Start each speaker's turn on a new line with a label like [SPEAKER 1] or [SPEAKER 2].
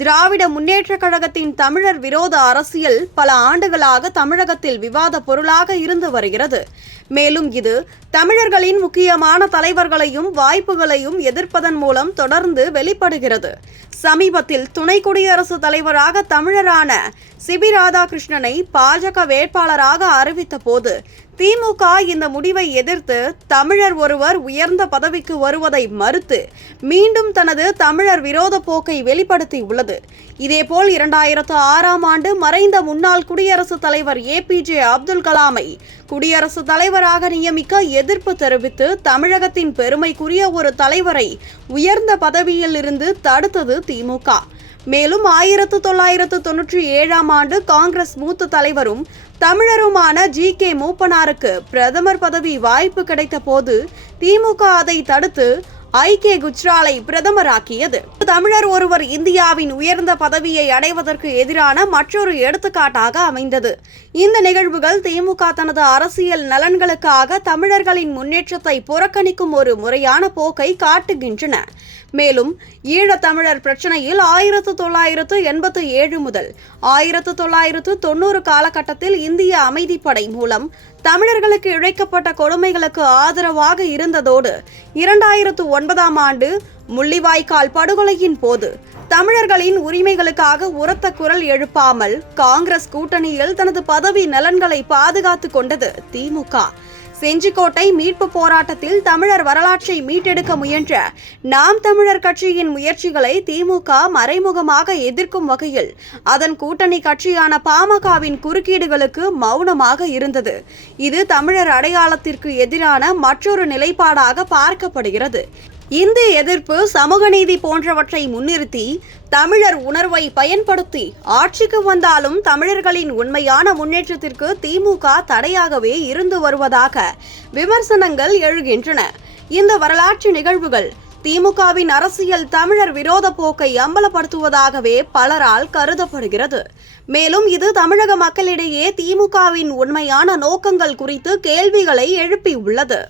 [SPEAKER 1] திராவிட முன்னேற்றக் கழகத்தின் தமிழர் விரோத அரசியல் பல ஆண்டுகளாக தமிழகத்தில் விவாத பொருளாக இருந்து வருகிறது. மேலும் இது தமிழர்களின் முக்கியமான தலைவர்களையும் வாய்ப்புகளையும் எதிர்ப்பதன் மூலம் தொடர்ந்து வெளிப்படுகிறது. சமீபத்தில் துணை குடியரசு தலைவராக தமிழரான சிபி ராதாகிருஷ்ணனை பாஜக வேட்பாளராக அறிவித்த போது திமுக இந்த முடிவை எதிர்த்து தமிழர் ஒருவர் உயர்ந்த பதவிக்கு வருவதை மறுத்து மீண்டும் தனது தமிழர் விரோத போக்கை வெளிப்படுத்தி உள்ளது இதேபோல் இரண்டாயிரத்து ஆறாம் ஆண்டு மறைந்த முன்னாள் குடியரசுத் தலைவர் ஏபிஜே அப்துல் கலாமை குடியரசுத் தலைவராக நியமிக்க எதிர்ப்பு தெரிவித்து தமிழகத்தின் பெருமைக்குரிய ஒரு தலைவரை உயர்ந்த பதவியில் இருந்து தடுத்தது திமுக. மேலும் ஆயிரத்து தொள்ளாயிரத்து தொன்னூற்றி ஏழாம் ஆண்டு காங்கிரஸ் மூத்த தலைவரும் தமிழருமான ஜி. கே. மூப்பனாருக்கு பிரதமர் பதவி வாய்ப்பு கிடைத்த போது திமுக அதை தடுத்து ஐ. கே. குஜ்ராலை பிரதமராக்கியது. தமிழர் ஒருவர் இந்தியாவின் உயர்ந்த பதவியை அடைவதற்கு எதிரான மற்றொரு எடுத்துக்காட்டாக அமைந்தது. இந்த நிகழ்வுகள் திமுக தனது அரசியல் நலன்களுக்காக தமிழர்களின் முன்னேற்றத்தை புறக்கணிக்கும் ஒரு முறையான போக்கை காட்டுகின்றன. மேலும் ஈழத்தமிழர் பிரச்சனையில் ஆயிரத்து தொள்ளாயிரத்து எண்பத்து ஏழு முதல் ஆயிரத்து தொள்ளாயிரத்து தொண்ணூறு காலகட்டத்தில் இந்திய அமைதிப்படை மூலம் தமிழர்களுக்கு இழைக்கப்பட்ட கொடுமைகளுக்கு ஆதரவாக இருந்ததோடு இரண்டாயிரத்து ஒன்பதாம் ஆண்டு முள்ளிவாய்க்கால் படுகொலையின் போது தமிழர்களின் உரிமைகளுக்காக உரத்த குரல் எழுப்பாமல் காங்கிரஸ் கூட்டணியில் தனது பதவி நலன்களை பாதுகாத்துக் கொண்டது திமுக. செஞ்சிக்கோட்டை மீட்பு போராட்டத்தில் தமிழர் வரலாற்றை மீட்டெடுக்க முயன்ற நாம் தமிழர் கட்சியின் முயற்சிகளை திமுக மறைமுகமாக எதிர்க்கும் வகையில் அதன் கூட்டணி கட்சியான பாமகவின் குறுக்கீடுகளுக்கு மௌனமாக இருந்தது. இது தமிழர் அடையாளத்திற்கு எதிரான மற்றொரு நிலைப்பாடாக பார்க்கப்படுகிறது. இந்திய எதிர்ப்பு சமூக நீதி போன்றவற்றை முன்னிறுத்தி தமிழர் உணர்வை பயன்படுத்தி ஆட்சிக்கு வந்தாலும் தமிழர்களின் உண்மையான முன்னேற்றத்திற்கு திமுக தடையாகவே இருந்து வருவதாக விமர்சனங்கள் எழுகின்றன. இந்த வரலாற்று நிகழ்வுகள் திமுகவின் அரசியல் தமிழர் விரோத போக்கை அம்பலப்படுத்துவதாகவே பலரால் கருதப்படுகிறது. மேலும் இது தமிழக மக்களிடையே திமுகவின் உண்மையான நோக்கங்கள் குறித்து கேள்விகளை எழுப்பியுள்ளது.